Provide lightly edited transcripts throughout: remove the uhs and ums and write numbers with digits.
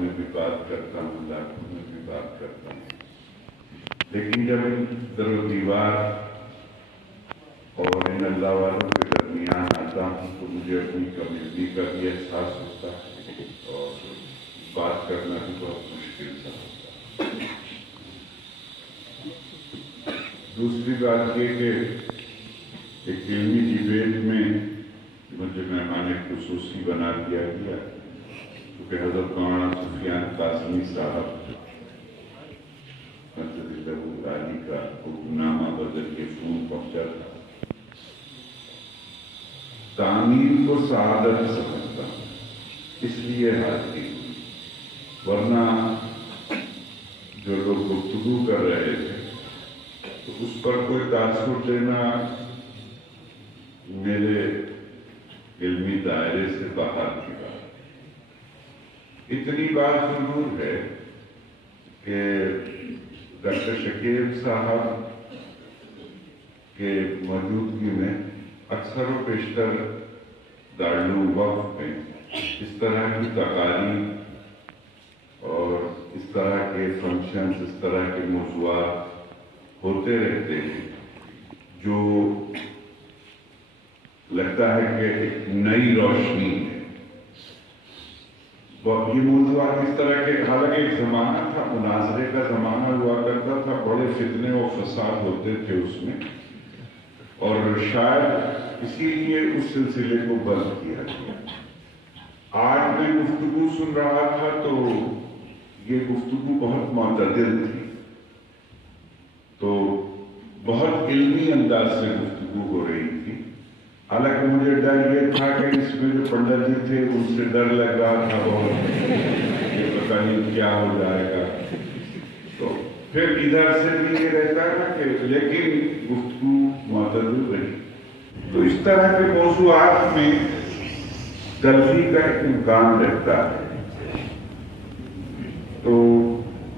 میں بھی بات کرتا ہوں، لاکھوں میں بھی بات کرتا ہوں، لیکن جب ان در و دیوار اور ان اللہ والوں کے درمیان آتا ہوں تو مجھے اپنی کمیونٹی کا بھی احساس ہوتا ہے اور بات کرنا بھی بہت مشکل سا ہوتا ہے۔ دوسری بات یہ کہ ایک علمی ڈیبیٹ میں مجھے مہمان خصوصی بنا دیا گیا کیونکہ حضرت مولانا سفیان قاسمی صاحب علی کا حکم نامہ بدل کے فون پہنچا تھا۔ تعمیر کو سعادت سمجھتا ہوں، اس لیے حاضری ہوئی، ورنہ جو لوگ گفتگو کر رہے تھے تو اس پر کوئی تاثر دینا میرے علمی دائرے سے باہر کی بات۔ اتنی بات ضرور ہے کہ ڈاکٹر شکیل صاحب کے موجودگی میں اکثر و بیشتر دارالعلوم وقف میں اس طرح کی تقاریب اور اس طرح کے فنکشنز، اس طرح کے موضوعات ہوتے رہتے ہیں جو لگتا ہے کہ ایک نئی روشنی ہے۔ یہ موضوعات اس طرح کے، حالانکہ ایک زمانہ تھا، مناظرے کا زمانہ ہوا کرتا تھا، بڑے فتنے و فساد ہوتے تھے اس میں، اور شاید اسی لیے اس سلسلے کو بند کیا گیا۔ آج میں گفتگو سن رہا تھا تو یہ گفتگو بہت معتدل تھی، تو بہت علمی انداز سے گفتگو ہو رہی تھی۔ حالانکہ مجھے ڈر یہ تھا کہ اس میں جو پنڈت جی تھے ان سے ڈر لگ رہا تھا بہت کہ پتہ نہیں کیا ہو جائے گا، تو پھر ادھر سے بھی یہ رہتا ہے نا کہ لیکن گفتگو معتدل رہی۔ تو اس طرح کے موضوعات میں تلخی کا ایک امکان رہتا ہے، تو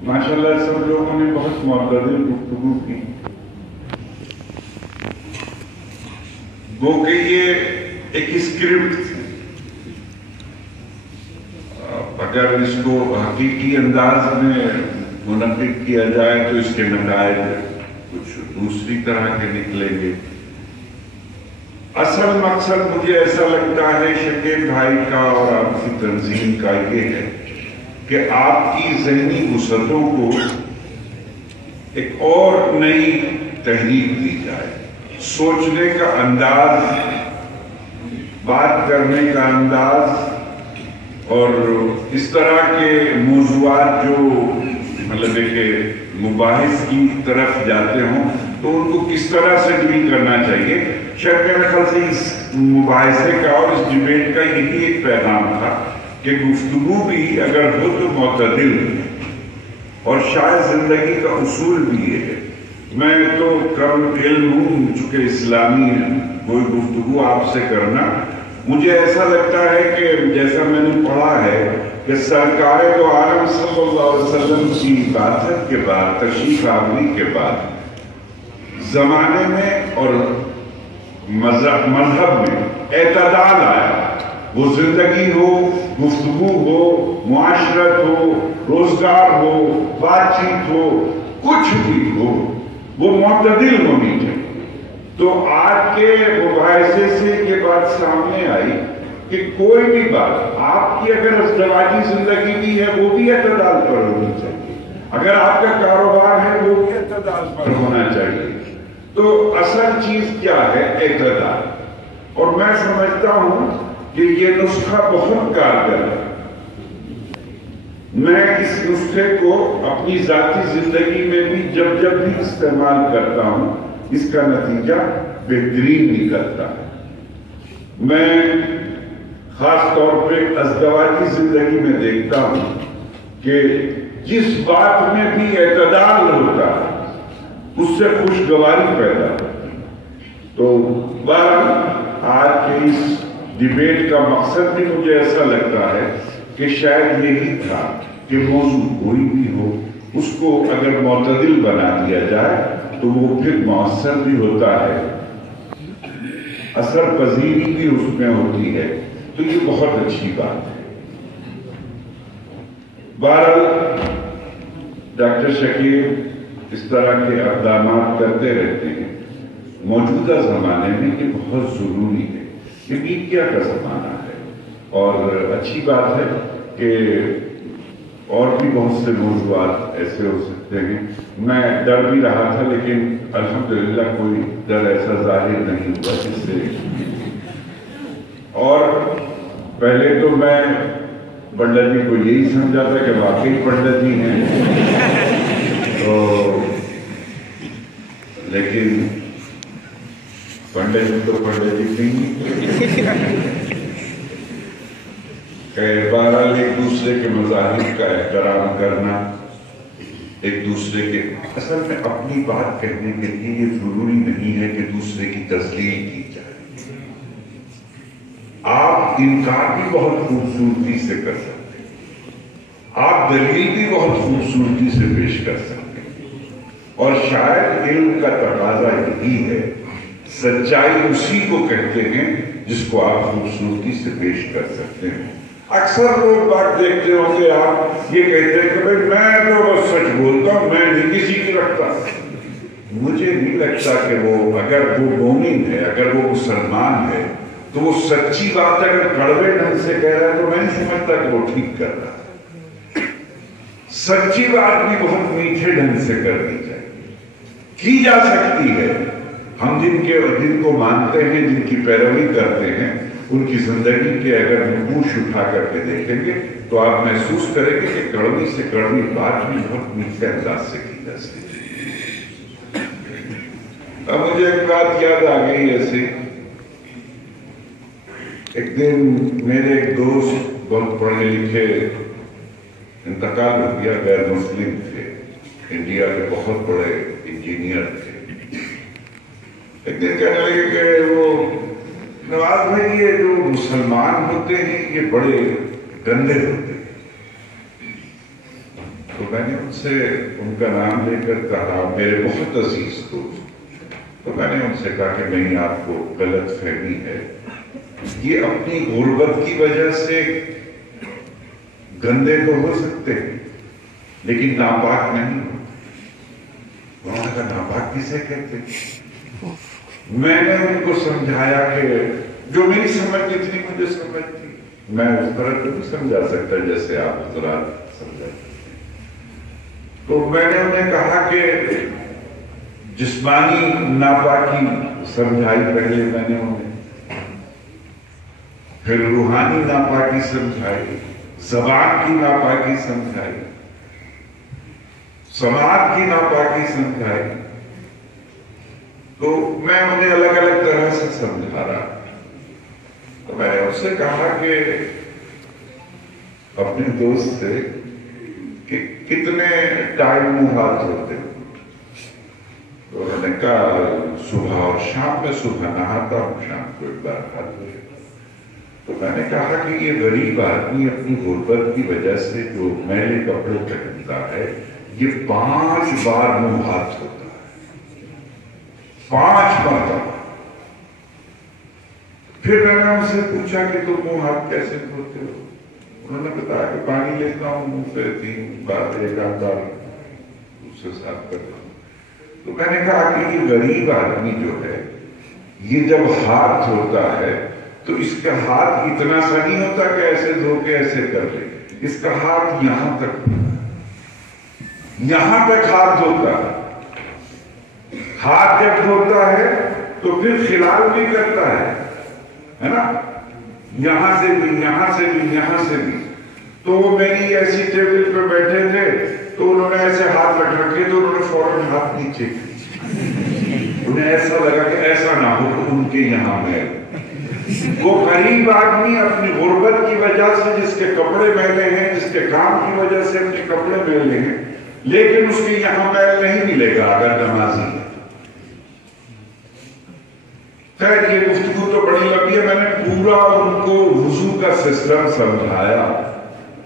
ماشاءاللہ سب لوگوں نے بہت معتدل گفتگو کی۔ وہ کہ یہ ایک اسکرپٹ تھی، اگر اس کو حقیقی انداز میں منعقد کیا جائے تو اس کے نتائج کچھ دوسری طرح کے نکلیں گے۔ اصل مقصد مجھے ایسا لگتا ہے شکیل بھائی کا اور آپ کی تنظیم کا یہ ہے کہ آپ کی ذہنی وسعتوں کو ایک اور نئی تحریک دی جائے، سوچنے کا انداز، بات کرنے کا انداز، اور اس طرح کے موضوعات جو مطلب ہے کہ مباحث کی طرف جاتے ہوں تو ان کو کس طرح سے ڈیل کرنا چاہیے۔ شاید میرے خیال سے اس مباحثے کا اور اس ڈیبیٹ کا یہی ایک پیغام تھا کہ گفتگو بھی اگر ہو تو معتدل، اور شاید زندگی کا اصول بھی یہ ہے۔ میں تو کم علم ہوں، چونکہ اسلامی کوئی گفتگو آپ سے کرنا، مجھے ایسا لگتا ہے کہ جیسا میں نے پڑھا ہے کہ سرکار دو عالم صلی اللہ علیہ وسلم کی بعثت کے بعد، تشریف آوری کے بعد زمانے میں اور مذہب میں اعتدال آیا، وہ زندگی ہو، گفتگو ہو، معاشرت ہو، روزگار ہو، بات چیت ہو، کچھ بھی ہو، وہ معتدل ہونی چاہیے۔ تو آج کے مباحثے سے یہ بات سامنے آئی کہ کوئی بھی بات آپ کی اگر ازدواجی زندگی بھی ہے وہ بھی اعتدال پر ہونی چاہیے، اگر آپ کا کاروبار ہے وہ بھی اعتدال پر ہونا چاہیے۔ تو اصل چیز کیا ہے؟ اعتدال۔ اور میں سمجھتا ہوں کہ یہ نسخہ بہت کارگر ہے۔ میں اس نسخے کو اپنی ذاتی زندگی میں بھی جب بھی استعمال کرتا ہوں اس کا نتیجہ بہترین نکلتا ہے۔ میں خاص طور پہ ازدواجی زندگی میں دیکھتا ہوں کہ جس بات میں بھی اعتدال ہوتا ہے اس سے خوشگواری پیدا ہوتی ہے۔ تو آج کے اس ڈیبیٹ کا مقصد بھی مجھے ایسا لگتا ہے کہ شاید یہی تھا کہ موضوع کوئی بھی ہو اس کو اگر معتدل بنا دیا جائے تو وہ پھر مؤثر بھی ہوتا ہے، اثر پذیری بھی اس میں ہوتی ہے، تو یہ بہت اچھی بات ہے۔ بہرحال ڈاکٹر شکیب اس طرح کے اقدامات کرتے رہتے ہیں. موجودہ زمانے میں یہ بہت ضروری ہے. یہ میڈیا کا زمانہ ہے اور اچھی بات ہے کہ اور بھی بہت سے موضوعات ایسے ہو سکتے ہیں. میں ڈر بھی رہا تھا لیکن الحمدللہ کوئی ڈر ایسا ظاہر نہیں ہوا جس سے. اور پہلے تو میں پنڈت جی کو یہی سمجھا تھا کہ واقعی پنڈت جی ہیں تو، لیکن پنڈت جی تو پنڈت جی نہیں. بہرحال ایک دوسرے کے مذاہب کا احترام کرنا، ایک دوسرے کے اصل میں اپنی بات کہنے کے لیے یہ ضروری نہیں ہے کہ دوسرے کی تذلیل کی جائے. آپ انکار بھی بہت خوبصورتی سے کر سکتے ہیں، آپ دلیل بھی بہت خوبصورتی سے پیش کر سکتے ہیں. اور شاید علم کا تقاضا یہی ہے، سچائی اسی کو کہتے ہیں جس کو آپ خوبصورتی سے پیش کر سکتے ہیں. اکثر لوگ بات دیکھتے ہوں گے آپ یہ کہتے ہیں کہ بھائی میں تو بس سچ بولتا ہوں، میں نہیں کسی کی رکھتا. مجھے نہیں لگتا کہ وہ اگر وہ مومن ہے، اگر وہ مسلمان ہے تو وہ سچی بات اگر کڑوے ڈھنگ سے کہہ رہا ہے تو میں نہیں سمجھتا کہ وہ ٹھیک کر رہا ہے. سچی بات بھی بہت میٹھے ڈھنگ سے کرنی چاہیے، کی جا سکتی ہے. ہم جن کو مانتے ہیں، جن کی پیروی کرتے ہیں، ان کی زندگی کے اگر نقوش اٹھا کر کے دیکھیں گے تو آپ محسوس کریں گے کہ کڑوی سے کڑوی بات بھی بہت میٹھے انداز سے کی جا سکتی ہے. اب مجھے ایک بات یاد آ گئی ایسے. ایک دن میرے ایک دوست بہت پڑھے لکھے انتقال ہو گیا، غیر مسلم تھے، انڈیا کے بہت بڑے انجینئر تھے. ایک دن کہنے لگے کہ وہ نواز بھائی یہ جو مسلمان ہوتے ہیں یہ بڑے گندے ہوتے ہیں. تو میں نے ان سے ان کا نام لے کر کہا، میرے بہت عزیز دوست، تو میں نے ان سے کہا کہ نہیں، آپ کو غلط فہمی ہے، یہ اپنی غربت کی وجہ سے گندے تو ہو سکتے ہیں لیکن ناپاک نہیں ہوتے. انہوں نے کہا ناپاک کسے کہتے ہیں؟ میں نے ان کو سمجھایا کہ جو میری سمجھ جتنی مجھے سمجھ تھی، میں اس طرح تو نہیں سمجھا سکتا جیسے آپ حضرات سمجھاتے ہیں. تو میں نے انہیں کہا کہ جسمانی ناپاکی سمجھائی پہلے میں نے انہیں، پھر روحانی ناپاکی سمجھائی، زبان کی ناپاکی سمجھائی، سماعت کی ناپاکی سمجھائی. تو میں انہیں الگ الگ طرح سے سمجھا رہا. تو میں نے ان سے کہا کہ اپنے دوست سے کہ کتنے ٹائم میں ہاتھ دھوتے ہو؟ تو انہوں نے کہا صبح اور شام میں، صبح نہاتا ہوں، شام کو ایک بار ہاتھ دھوتا. تو میں نے کہا کہ یہ غریب آدمی اپنی غربت کی وجہ سے جو میلے کپڑے پہنتا ہے یہ 5 بار منہ ہاتھ دھوتا ہے، 5 مرتبہ. پھر میں نے ان سے پوچھا کہ تم منہ ہاتھ کیسے دھوتے ہو؟ انہوں نے بتایا کہ پانی لیتا ہوں منہ سے 3 بار، 1 آدھ بار اس سے صاف کرتا ہوں. تو میں نے کہا کہ یہ غریب آدمی جو ہے یہ جب ہاتھ دھوتا ہے تو اس کا ہاتھ اتنا سا نہیں ہوتا کہ ایسے دھو کے ایسے کر لے، اس کا ہاتھ یہاں تک ہاتھ دھوتا ہے. ہاتھ جب دھوتا ہے تو پھر خلال بھی کرتا ہے نا، یہاں سے بھی، یہاں سے بھی، یہاں سے بھی. تو وہ میری ایسی ٹیبل پہ بیٹھے تھے تو انہوں نے ایسے ہاتھ رکھ رکھے تو انہوں نے فوراً ہاتھ نیچے کیے. انہیں ایسا لگا کہ ایسا نہ ہو کہ ان کے یہاں میں وہ غریب آدمی اپنی غربت کی وجہ سے جس کے کپڑے میلے ہیں، جس کے کام کی وجہ سے اپنے کپڑے میلے ہیں، لیکن اس کے یہاں میل نہیں ملے گا اگر نمازی ہے. خیر یہ گفتگو تو بڑی لمبی ہے. میں نے پورا ان کو وضو کا سسٹم سمجھایا،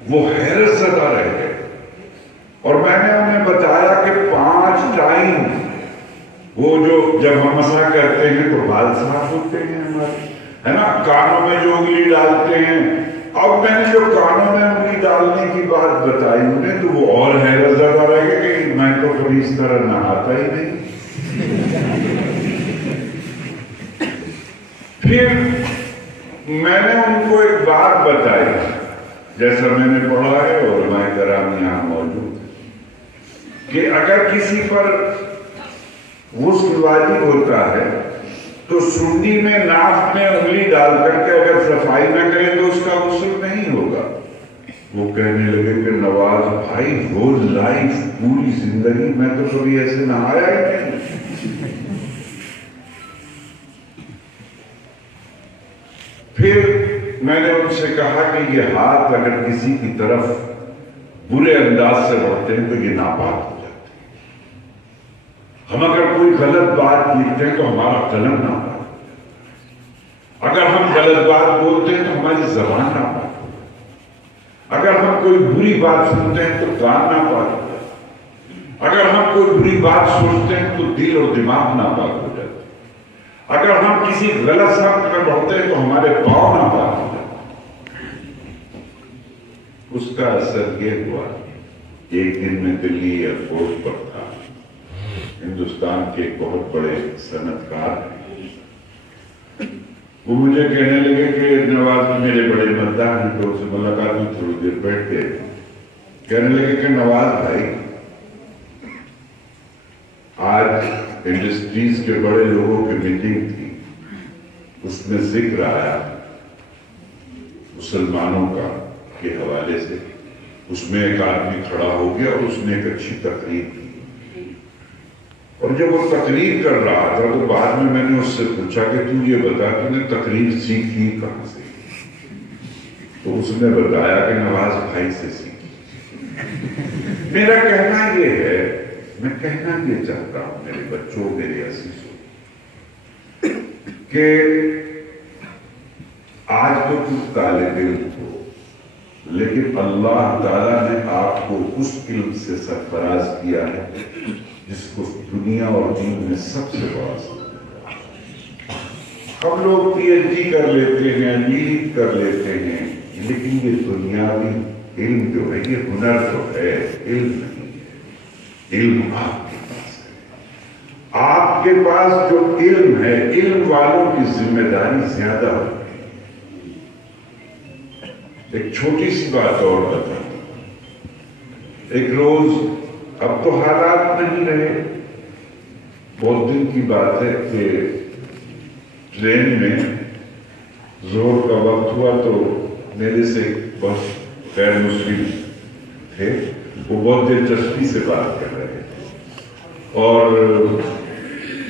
وہ حیرت زدہ رہ گئے. اور میں نے انہیں بتایا کہ 5 ٹائم وہ جو جب ہم مسح کرتے ہیں تو بال صاف ہوتے ہیں ہمارے، ہے نا، کانوں میں جو انگلی ڈالتے ہیں اب میں نے جو کانوں میں انگلی ڈالنے کی بات بتائی انہیں تو وہ اور حیرت زدہ رہ گئے کہ میں تو کبھی اس طرح نہاتا ہی نہیں. پھر میں نے ان کو ایک بات بتائی جیسا میں نے پڑھا ہے اور علماء کرام یہاں موجود ہے کہ اگر کسی پر غسل واجب ہوتا ہے تو سنڈی میں ناف میں انگلی ڈال کر کے اگر صفائی نہ کرے تو اس کا غسل نہیں ہوگا. وہ کہنے لگے کہ نواز بھائی ہول لائف پوری زندگی میں تو کبھی ایسے نہایا ہی نہیں. پھر میں نے ان سے کہا کہ یہ ہاتھ اگر کسی کی طرف برے انداز سے بڑھتے ہیں تو یہ ناپاک ہو جاتے ہیں. ہم اگر کوئی غلط بات لکھتے ہیں تو ہمارا قلم ناپاک ہو جاتا ہے. اگر ہم غلط بات بولتے ہیں تو ہماری زبان ناپاک ہو جاتی ہے. اگر ہم کوئی بری بات سنتے ہیں تو کان ناپاک ہو جاتا ہے. اگر ہم کوئی بری بات سوچتے ہیں تو دل اور دماغ ناپاک ہو جاتا ہے. اگر ہم کسی غلط سمت میں بڑھتے ہیں تو ہمارے پاؤں ناپاک ہو جاتے ہیں. اس کا اثر یہ ہوا ایک دن میں دلی ایئرپورٹ پر تھا. ہندوستان کے ایک بہت بڑے صنعت کار وہ مجھے کہنے لگے کہ نواز میرے بڑے مداح ہیں تو اسے ملاقات میں تھوڑی دیر بیٹھ کے کہنے لگے کہ نواز بھائی آج انڈسٹریز کے بڑے لوگوں کی میٹنگ تھی. اس میں ذکر آیا مسلمانوں کا کے حوالے سے. اس میں ایک آدمی کھڑا ہو گیا اور اس نے ایک اچھی تقریر کی اور جب وہ تقریر کر رہا تھا تو بعد میں نے اس سے پوچھا کہ تو یہ بتا کہ نے تقریر سیکھی کہاں سے؟ تو اس نے بتایا کہ نواز بھائی سے سیکھی. میرا کہنا یہ ہے میں کہنا یہ چاہتا ہوں میرے بچوں میرے عزیزوں کہ آج تو کچھ طالب علم ہو لیکن اللہ تعالیٰ نے آپ کو اس علم سے سرفراز کیا ہے جس کو دنیا اور دین میں سب سے بڑا سمجھا. ہم لوگ پی ایچ ڈی کر لیتے ہیں لیڈ کر لیتے ہیں لیکن یہ دنیاوی علم جو ہے یہ ہنر تو ہے علم نہیں ہے. علم آپ کے پاس ہے. آپ کے پاس جو علم ہے علم والوں کی ذمہ داری زیادہ ہوتی ہے. ایک چھوٹی سی بات اور بتاتا ہوں. ایک روز اب تو حالات نہیں رہے بہت دن کی بات ہے کہ ٹرین میں ظہر کا وقت ہوا تو میرے سے بہت غیر مسلم تھے. وہ بہت دلچسپی سے بات کر رہے تھے اور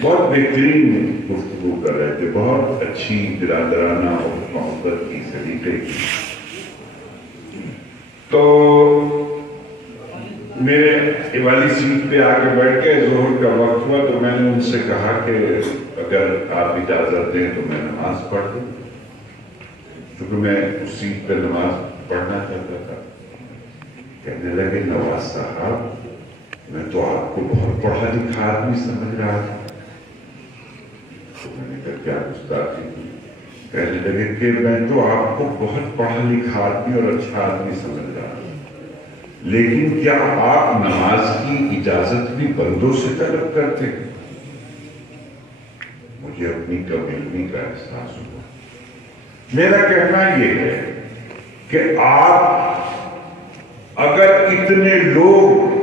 بہت بہترین گفتگو کر رہے تھے. بہت اچھی برادرانہ اور محبت کی سلیقے کی. تو میرے والی سیٹ پہ آ کے بیٹھ کے ظہر کا وقت ہوا تو میں نے ان سے کہا کہ اگر آپ اجازت دیں تو میں نماز پڑھ دوں کیونکہ میں اس سیٹ پہ نماز پڑھنا چاہتا تھا. کہنے لگے نواز صاحب میں تو آپ کو بہت پڑھا لکھا آدمی سمجھ رہا تھا. تو میں نے کہا کیا گستاخی کی؟ کہنے لگے کہ میں تو آپ کو بہت پڑھا لکھا آدمی اور اچھا آدمی سمجھ رہا تھا لیکن کیا آپ نماز کی اجازت بھی بندوں سے طلب کرتے ہیں؟ مجھے اپنی کم علمی کا احساس ہوا. میرا کہنا یہ ہے کہ آپ اگر اتنے لوگ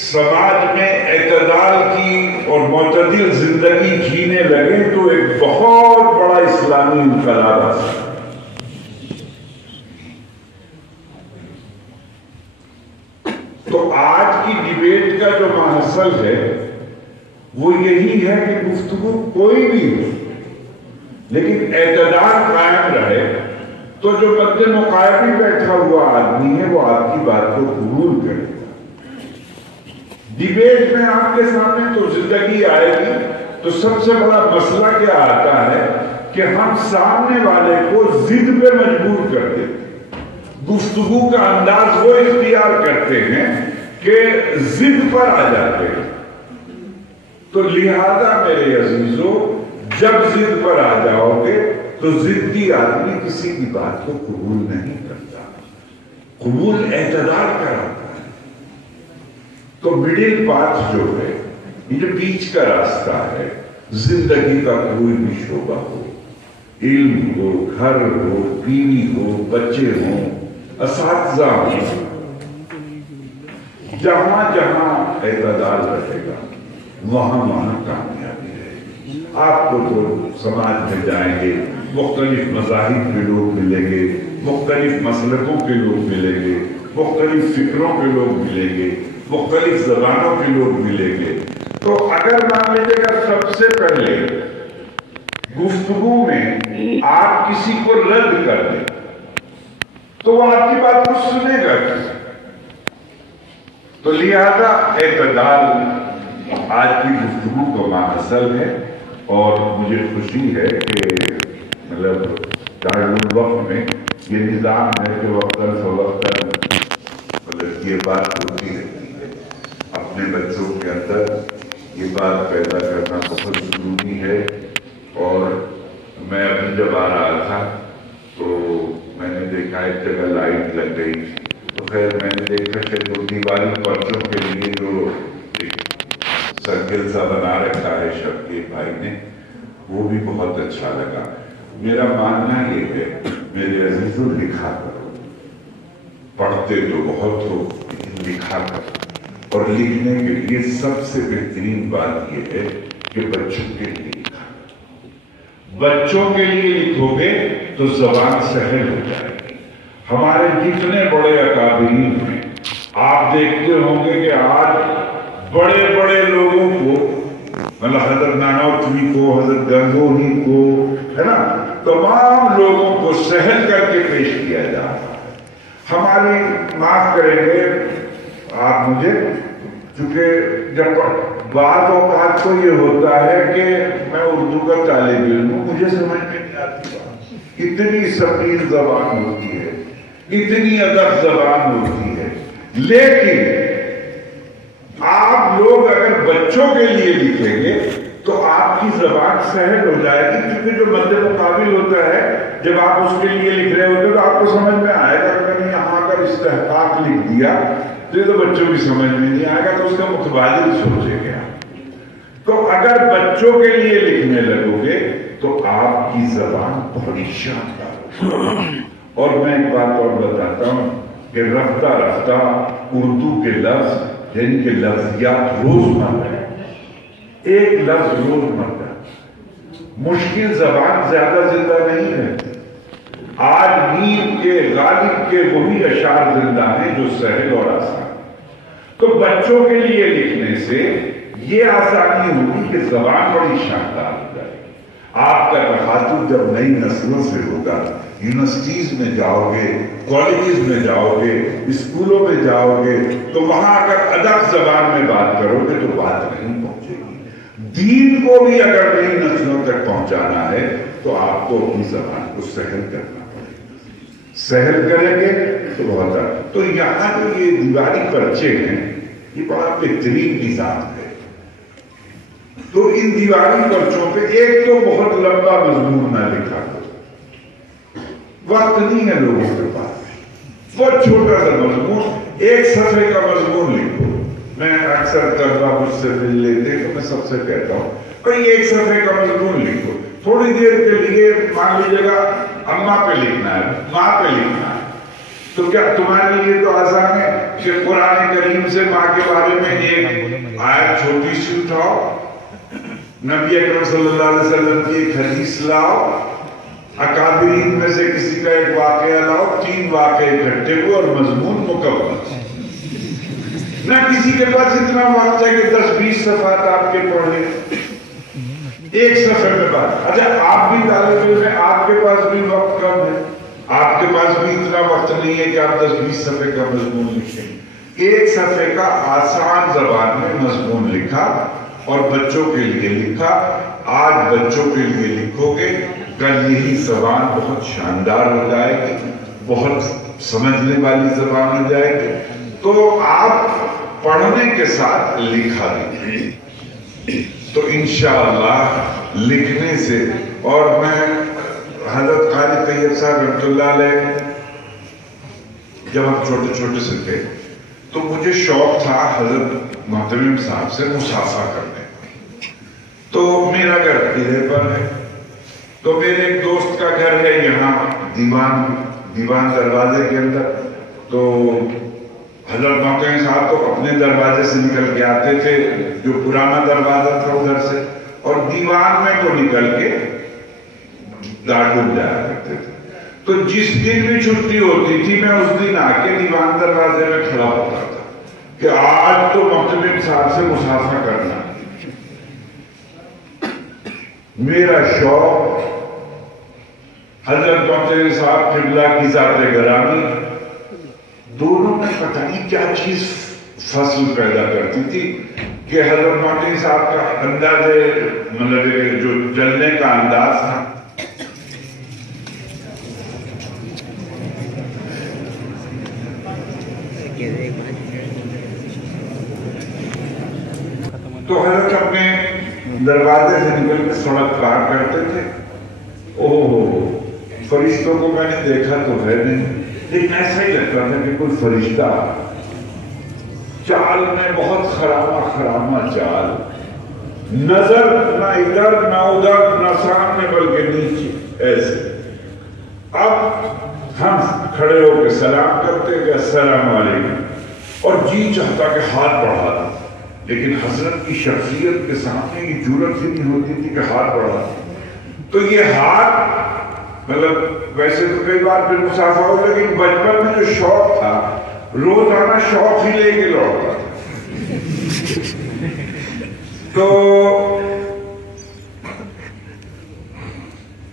سماج میں اعتدال کی اور معتدل زندگی جینے لگے تو ایک بہت بڑا اسلامی انقلاب آ سکتا ہے. تو آج کی ڈیبیٹ کا جو محصل ہے وہ یہی ہے کہ گفتگو کوئی بھی ہو لیکن اعتدال قائم رہے تو جو مد مقابل بیٹھا ہوا آدمی ہے وہ آپ کی بات کو قبول کرے گا. ڈیبیٹ میں آپ کے سامنے تو زندگی آئے گی تو سب سے بڑا مسئلہ کیا آتا ہے کہ ہم سامنے والے کو ضد پہ مجبور کر دیتے ہیں. گفتگو کا انداز وہ اختیار کرتے ہیں کہ ضد پر آ جاتے ہیں. تو لہذا میرے عزیزوں جب ضد پر آ جاؤ گے تو ضدی آدمی کسی کی بات کو قبول نہیں کرتا. قبول اعتدال کا راستہ ہے. تو مڈل پاتھ جو ہے، یہ جو بیچ کا راستہ ہے، زندگی کا کوئی بھی شعبہ ہو، علم ہو، گھر ہو، بیوی ہو، بچے ہوں، اساتذہ ہوں، جہاں جہاں اعتدال رہے گا وہاں وہاں کامیابی رہے گی. آپ کو تو سماج میں جائیں گے، مختلف مذاہب کے لوگ ملیں گے، مختلف مسلکوں کے لوگ ملیں گے، مختلف فکروں کے لوگ ملیں گے، مختلف زبانوں کے لوگ ملیں گے. تو اگر مان لیجیے گا سب سے پہلے گفتگو میں آپ کسی کو رد کر دیں تو وہ آپ کی بات کو سنے گا. تو لہذا اعتدال آج کی گفتگو کا ماحصل ہے. اور مجھے خوشی ہے کہ مطلب دارالوقت میں یہ نظام ہے کہ وقتاً فوقتاً مطلب یہ بات ہوتی رہتی ہے. اپنے بچوں کے اندر یہ بات پیدا کرنا بہت ضروری ہے. اور میں ابھی جب آ رہا تھا تو میں نے دیکھا ایک جگہ لائٹ لگ گئی. تو خیر میں نے دیکھا کہ جو دیوالی پرچوں کے لیے جو سرکل سا بنا رکھا ہے شبیر بھائی نے، وہ بھی بہت اچھا لگا. میرا ماننا یہ ہے میرے عزیزوں، لکھا کرو. پڑھتے تو بہت ہو لیکن لکھا کرو. اور لکھنے کے لیے سب سے بہترین بات یہ ہے کہ بچوں کے لیے لکھا. بچوں کے لیے لکھو گے تو زبان سہل ہو جائے گی. ہمارے جتنے بڑے اکابرین ہیں آپ دیکھتے ہوں گے کہ آج بڑے بڑے لوگوں کو، مطلب حضرت نانوتوی کو، حضرت گنگوہی کو، ہے نا، تمام لوگوں کو سہل کر کے پیش کیا جا رہا ہے. ہماری معاف کریں گے آپ مجھے، چونکہ جب بعض اوقات کو یہ ہوتا ہے کہ میں اردو کا طالب علم ہوں، مجھے سمجھ میں نہیں آتی بات. اتنی سفید زبان ہوتی ہے، اتنی ادب زبان ہوتی ہے. لیکن آپ لوگ اگر بچوں کے لیے لکھیں گے تو آپ کی زبان سہل ہو جائے گی. کیونکہ جو مد مقابل ہوتا ہے جب آپ اس کے لیے لکھ رہے ہوتے تو آپ کو سمجھ میں آئے گا. میں نے یہاں کا استحقاق لکھ دیا تو یہ تو بچوں کی سمجھ میں نہیں آئے گا، تو اس کا متبادل سوچے گا. تو اگر بچوں کے لیے لکھنے لگو گے تو آپ کی زبان بڑی شاندار ہوگی. اور میں ایک بات اور بتاتا ہوں کہ رفتہ رفتہ اردو کے لفظ یعنی کہ لفظیات روزمرہ ہے. ایک لفظ روزمرہ، مشکل زبان زیادہ زندہ نہیں رہتی. آج میر کے غالب کے وہی اشعار زندہ ہیں جو سہل اور آسان. تو بچوں کے لیے لکھنے سے یہ آسانی ہوگی کہ زبان بڑی شاندار ہو جائے گی. آپ کا تخاطب جب نئی نسلوں سے ہوگا، یونیورسٹیز میں جاؤ گے، کالجز میں جاؤ گے، اسکولوں میں جاؤ گے، تو وہاں اگر ادب زبان میں بات کرو گے تو بات نہیں پہنچے گی. دین کو بھی اگر نئی نسلوں تک پہنچانا ہے تو آپ کو اپنی زبان کو سہل کرنا پڑے گا. سہل کریں گے تو بہت. تو یہاں جو یہ دیواری پرچے ہیں یہ بڑا بہترین نظام ہے. تو ان دیواری پرچوں پہ ایک تو بہت لمبا مضمون نہ لکھا کرو، وقت نہیں ہے لوگوں کے پاس. بہت چھوٹا سا مضمون، ایک صفحے کا مضمون لکھو. میں اکثر طلبہ مجھ سے مل لیتے تو میں سب سے کہتا ہوں بھائی ایک صفحے کا مضمون لکھو. تھوڑی دیر کے لیے مان لیجیے گا اماں پہ لکھنا ہے، ماں پہ لکھنا ہے، تو کیا تمہارے لیے تو آسان ہے کہ قرآن کریم سے ماں کے بارے میں ایک آیت چھوٹی سی اٹھاؤ، نبی اکرم صلی اللہ علیہ وسلم کی ایک حدیث لاؤ، اکابرین میں سے کسی کا ایک واقعہ لاؤ، 3 واقعے اکٹھے ہوئے اور مضمون مکمل. نہ کسی کے پاس اتنا وقت ہے کہ 10-20 صفحات آپ کے پڑھیں ایک صفحے میں بات. اچھا آپ بھی طالب علم میں، آپ کے پاس بھی وقت کم ہے، آپ کے پاس بھی اتنا وقت نہیں ہے کہ آپ 10-20 صفحے کا مضمون لکھیں. ایک صفحے کا آسان زبان میں مضمون لکھا اور بچوں کے لیے لکھا. آج بچوں کے لیے لکھو گے، کل یہی زبان بہت شاندار ہو جائے گی، بہت سمجھنے والی زبان ہو جائے گی. تو آپ پڑھنے کے ساتھ لکھا دیں تو انشاءاللہ لکھنے سے. اور میں حضرت قاری طیب صاحب رحمۃ اللہ علیہ جب ہم چھوٹے چھوٹے سے تھے تو مجھے شوق تھا حضرت محترم صاحب سے مصافحہ کرنے کا. تو میرا گھر قلعے پر ہے، تو میرے ایک دوست کا گھر ہے یہاں دیوان دروازے کے اندر. تو حضرت محترم صاحب تو اپنے دروازے سے نکل کے آتے تھے جو پرانا دروازہ تھا ادھر سے، اور دیوان میں تو نکل کے دارالعلوم جایا کرتے تھے. تو جس دن بھی چھٹی ہوتی تھی میں اس دن آ کے دیوان دروازے میں کھڑا ہوتا تھا کہ آج تو محترم صاحب سے مصافحہ کرنا. میرا شوق حضرت محترم صاحب قبلہ کی ذات گرامی دونوں میں پتہ نہیں کیا چیز فصل پیدا کرتی تھی کہ حضرت محترم صاحب کا انداز مطلب جو چلنے کا انداز تھا تو حضرت اپنے دروازے سے نکل کے سڑک پار کرتے تھے. فرشتوں کو میں نے دیکھا تو ہے نہیں، لیکن ایسا ہی لگتا تھا کہ کوئی فرشتہ چال میں بہت خرامہ چال، نظر نہ ادھر نہ ادھر نہ سامنے بلکہ نیچے ایسے. اب ہم کھڑے ہو کے سلام کرتے کہ السلام علیکم، اور جی چاہتا کہ ہاتھ بڑھا دیں، لیکن حضرت کی شخصیت کے سامنے یہ جرأت ہی نہیں ہوتی تھی کہ ہاتھ بڑھا دیں. تو یہ ہاتھ مطلب ویسے تو کئی بار پھر مصافحہ ہو، لیکن بچپن میں جو شوق تھا روزانہ شوق ہی لے کے لوٹتا تھا. تو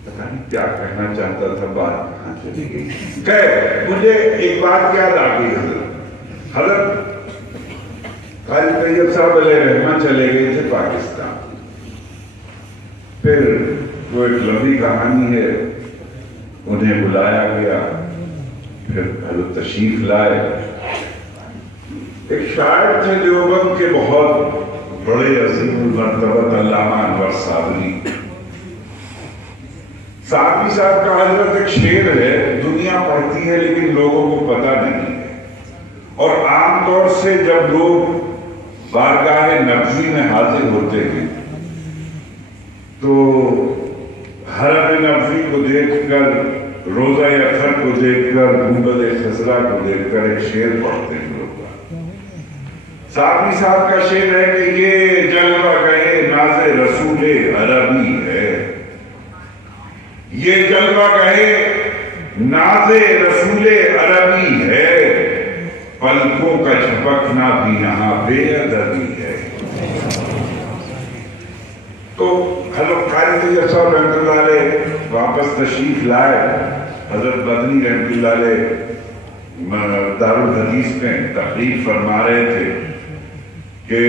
پتہ نہیں کیا کہنا چاہتا تھا، بات کہاں چلی گئی. خیر مجھے ایک بات یاد آ گئی. حضرت قاری طیب صاحب علیہ رحمہ چلے گئے تھے پاکستان. پھر وہ ایک لمبی کہانی ہے، انہیں بلایا گیا، پھر حضرت تشریف لائے. ایک شاعر تھے دیوبند کے بہت بڑے عظیم المرتبہ علامہ انور صابری. صابری صاحب کا حضرت ایک شعر ہے، دنیا پڑھتی ہے لیکن لوگوں کو پتہ نہیں ہے. اور عام طور سے جب لوگ بارگاہ نبوی میں حاضر ہوتے ہیں تو حرم نبوی کو دیکھ کر، روضہ اطہر کو دیکھ کر، گنبد خضرا کو دیکھ کر ایک شعر پڑھتے ہیں لوگ. صابری صاحب کا شعر ہے کہ یہ جلوہ گہے ناز رسول عربی ہے، یہ جلوہ گہے ناز رسول عربی ہے، پلکوں کا جھپکنا بھی یہاں بے ادبی ہے. تو حضرت قاری طیب صاحب رحمۃ اللہ علیہ واپس تشریف لائے. حضرت مدنی رحمۃ اللہ علیہ دارالحدیث میں تقریر فرما رہے تھے کہ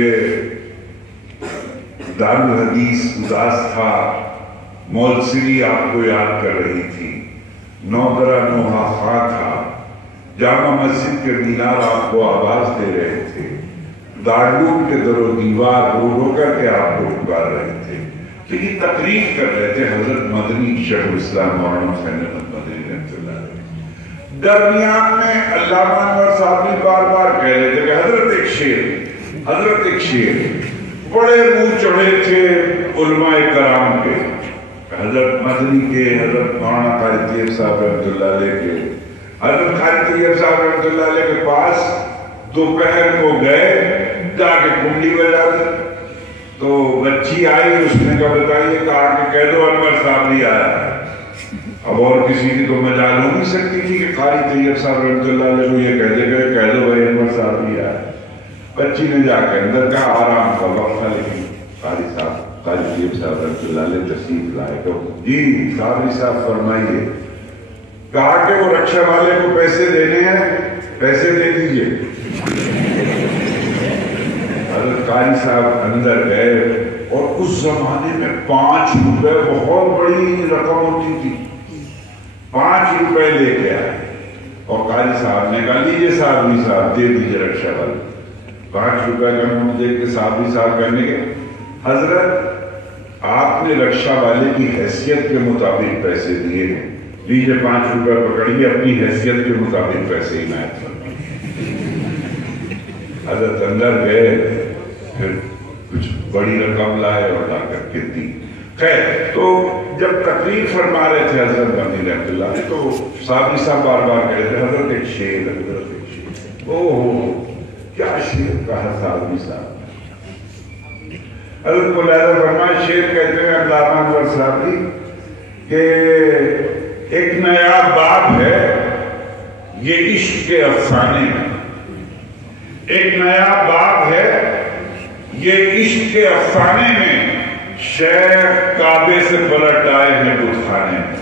دارالحدیث اداس تھا، مولسری آپ کو یاد کر رہی تھی، نودرہ نوحہ خواہ تھا، جامع مسجد کے مینار آپ کو آواز دے رہے تھے، دارالعلوم کے در و دیوار رو رو کر کے آپ کو پکار رہے تھے. لیکن تقریر کر رہے تھے حضرت مدنی شیخ الاسلام مولانا حسین احمد مدنی رحمۃ اللہ علیہ. درمیان میں علامہ انور صابری بار بار کہہ رہے تھے کہ حضرت ایک شعر بڑے منہ چڑھے تھے علماء کرام کے، حضرت مدنی کے، حضرت مولانا قاری طیب صاحب رحمۃ اللہ علیہ کے. حضرت قاری طیب صاحب رحمۃ اللہ علیہ کے پاس دوپہر کو گئے، جا کے کنڈی بجا دی. تو بچی آئی، اس نے کہا بتائیے، کہا کہ کہہ دو انور صابری آیا ہے. اب اور کسی کی تو مجال ہو نہیں سکتی تھی کہ قاری طیب صاحب رحمۃ اللہ علیہ کو یہ کہتے گئے کہہ دو بھائی انور صابری آیا ہے. بچی نے جا کے اندر کہا، آرام کا وقت تھا، لیکن قاری طیب صاحب رحمۃ اللہ علیہ تشریف لائے. تو جی صابری صاحب فرمائیے. کہا کہ وہ رکشہ والے کو پیسے دینے ہیں، پیسے دے دیجئے. حضرت قاری صاحب اندر گئے، اور اس زمانے میں 5 روپے بہت بڑی رقم ہوتی تھی. 5 روپے لے کے آئے، اور قاری صاحب نے کہا لیجیے صابری صاحب دے دیجیے رکشہ والے. 5 روپے کا نوٹ دیکھ کے صابری صاحب کہنے کے حضرت آپ نے رکشہ والے کی حیثیت کے مطابق پیسے دیے ہیں، لیجیے 5 روپے پکڑیے، اپنی حیثیت کے مطابق پیسے عنایت فرمائیں۔ حضرت اندر گئے، پھر کچھ بڑی رقم لائے اور لا کر کے دی۔ خیر، تو جب تقریر فرما رہے تھے حضرت مدنی رحمۃ اللہ علیہ، تو صحابی صاحب بار بار کہہ رہے تھے حضرت ایک شعر، حضرت ایک شعر۔ اوہ کیا شعر کہا صحابی صاحب۔ حضرت ملاحظہ فرمائے، شعر کہتے ہیں علامہ انور صاحبی کہ ایک نیا باب ہے یہ عشق کے افسانے میں، ایک نیا باب ہے یہ عشق کے افسانے میں، شیخ کعبے سے پلٹ آئے ہیں بت خانے میں۔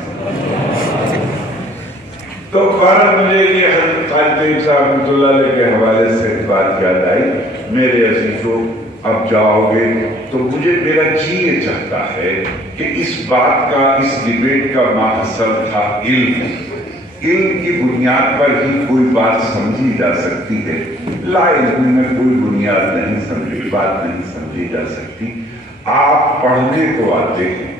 تو فوراً مجھے یہ حضرت خالد طیب صاحب رحمۃ اللہ علیہ کے حوالے سے بات یاد آئی، میرے عزیزوں اب جاؤ گے تو مجھے میرا جی یہ چاہتا ہے کہ اس بات کا، اس ڈیبیٹ کا مقصد تھا علم۔ علم کی بنیاد پر ہی کوئی بات سمجھی جا سکتی ہے، لا علم میں کوئی بنیاد نہیں سمجھی، بات نہیں سمجھی جا سکتی۔ آپ پڑھنے کو آتے ہیں،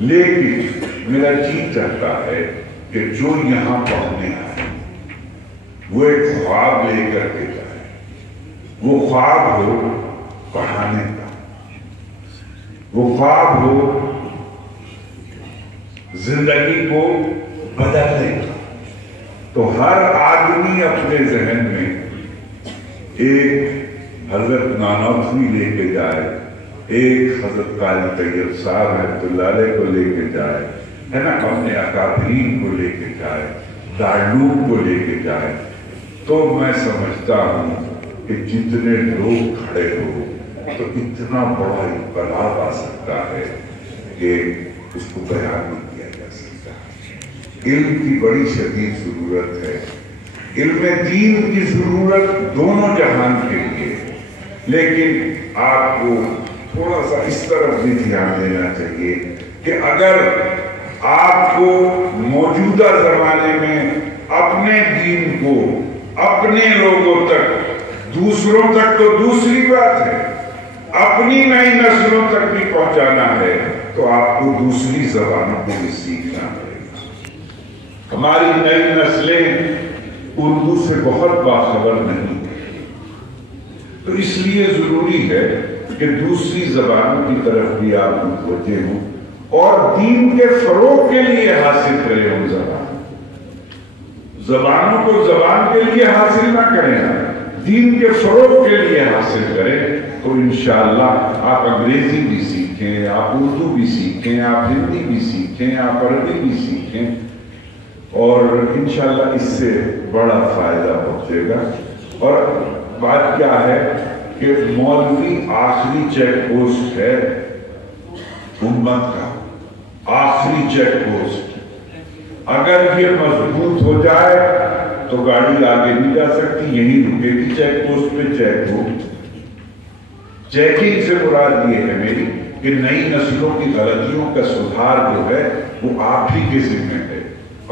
لیکن میرا جی چاہتا ہے کہ جو یہاں پڑھنے آئے وہ ایک خواب لے کر کے جائے، وہ خواب ہو پڑھانے کا، وہ خواب ہو زندگی کو بدلنے کا۔ تو ہر آدمی اپنے ذہن میں ایک حضرت نانوتوی لے کے جائے، ایک حضرت قاری طیب صاحب رحمۃ اللہ علیہ کو لے کے جائے، ہے نا، اپنے اکابرین کو لے کے جائے، دارالعلوم کو لے کے جائے، تو میں سمجھتا ہوں کہ جتنے لوگ کھڑے ہو تو اتنا بڑا انقلاب آ سکتا ہے کہ اس کو بیان نہیں کیا جا سکتا۔ علم کی بڑی شدید ضرورت ہے، علم دین کی ضرورت دونوں جہان کے لیے، لیکن آپ کو تھوڑا سا اس طرف بھی دھیان دینا چاہیے کہ اگر آپ کو موجودہ زمانے میں اپنے دین کو اپنے لوگوں تک، دوسروں تک تو دوسری بات ہے، اپنی نئی نسلوں تک بھی پہنچانا ہے تو آپ کو دوسری زبانوں کو بھی سیکھنا پڑے گا۔ ہماری نئی نسلیں اردو سے بہت باخبر نہیں، تو اس لیے ضروری ہے کہ دوسری زبانوں کی طرف بھی آپ متوجہ ہوں اور دین کے فروغ کے لیے حاصل کریں ان زبانوں کو زبان کے لیے حاصل نہ کریں، دین کے فروغ کے لیے حاصل کریں، تو انشاءاللہ آپ انگریزی بھی سیکھیں، آپ اردو بھی سیکھیں، آپ ہندی بھی سیکھیں، آپ عربی بھی سیکھیں، اور انشاءاللہ اس سے بڑا فائدہ پہنچے گا۔ اور بات کیا ہے کہ مولوی آخری چیک پوسٹ ہے امت کا، آخری چیک پوسٹ۔ اگر یہ مضبوط ہو جائے تو گاڑی آگے نہیں جا سکتی، یہیں رکے گی چیک پوسٹ پہ چیک ہو۔ چیکنگ سے مراد یہ ہے میری کہ نئی نسلوں کی غلطیوں کا سدھار جو ہے وہ آپ ہی کے ذمہ ہے۔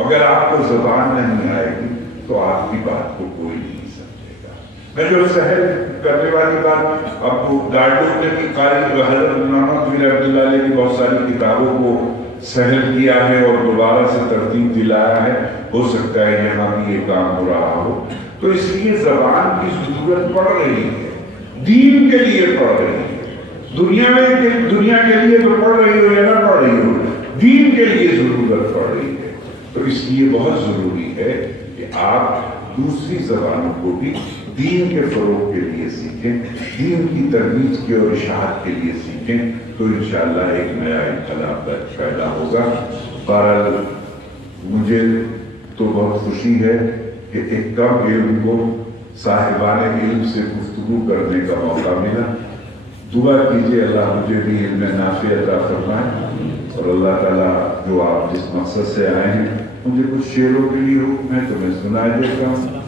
اگر آپ کو زبان نہیں آئے گی تو آپ کی بات کو کوئی نہیں سمجھے گا۔ میں جو سہل کرنے والی بات، اب وہ دارالعلوم نے بھی قاری حضرت نانوتوی رحمۃ اللہ علیہ کی بہت ساری کتابوں کو سہل کیا ہے اور دوبارہ سے ترتیب دلایا ہے، ہو سکتا ہے یہاں بھی یہ کام ہو رہا ہو، تو اس لیے زبان کی ضرورت پڑ رہی ہے، دین کے لیے پڑ رہی ہے، دنیا کے لیے تو پڑھ رہی ہو یا نہ پڑھ رہی ہو، دین کے لیے ضرورت پڑ رہی ہے۔ تو اس لیے بہت ضروری ہے کہ آپ دوسری زبانوں کو بھی دین کے فروغ کے لیے سیکھیں، دین کی ترویج کی اور اشاعت کے لیے سیکھیں، تو انشاءاللہ ایک نیا انقلاب پیدا ہوگا۔ بہرحال مجھے تو بہت خوشی ہے کہ ایک کم علم کو صاحبان علم سے گفتگو کرنے کا موقع ملا۔ دعا کیجیے اللہ مجھے بھی علم نافع عطا فرمائے، اور اللہ تعالیٰ جو آپ جس مقصد سے آئے ہیں، مجھے کچھ شعروں کے لیے حکم ہے تو میں سنائے دیتا ہوں۔